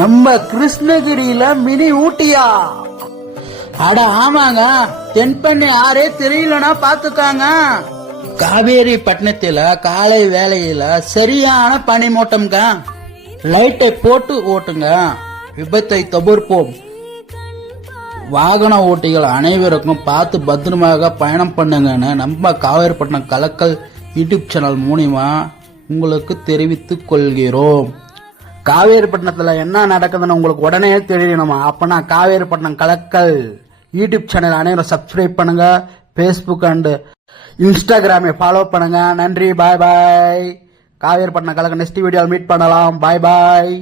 நம்ம கிருஷ்ணகிரியில மினி ஊட்டியா? அட ஆமாங்க, தென்பண்ணி ஆறே தெரியலனா பாத்துக்காங்க. காவேரி பட்டணத்துல காலை வேளையில சரியான பனிமூட்டம்ங்க. லைட்டை போட்டு ஓட்டுங்க, விபத்தை தவிர்ப்போம். வாகன ஓட்டிகள் அனைவருக்கும் பார்த்து பத்திரமாக பயணம் பண்ணுங்கன்னு நம்ம காவேரிப்பட்டினம் கலக்கல் யூடியூப் சேனல் மூலியமா உங்களுக்கு தெரிவித்துக் கொள்கிறோம். காவேரிப்பட்டினத்துல என்ன நடக்குதுன்னு உங்களுக்கு உடனே தெரியணுமா? அப்பனா காவேரிப்பட்டினம் கலக்கல் யூடியூப் சேனல் அனைவரும் சப்ஸ்கிரைப் பண்ணுங்க. பேஸ்புக் அண்ட் இன்ஸ்டாகிராமை ஃபாலோ பண்ணுங்க. நன்றி, பாய் பாய். காவேரிப்பட்டினம் கலக்கல் நெக்ஸ்ட் வீடியோவில் மீட் பண்ணலாம். பாய் பாய்.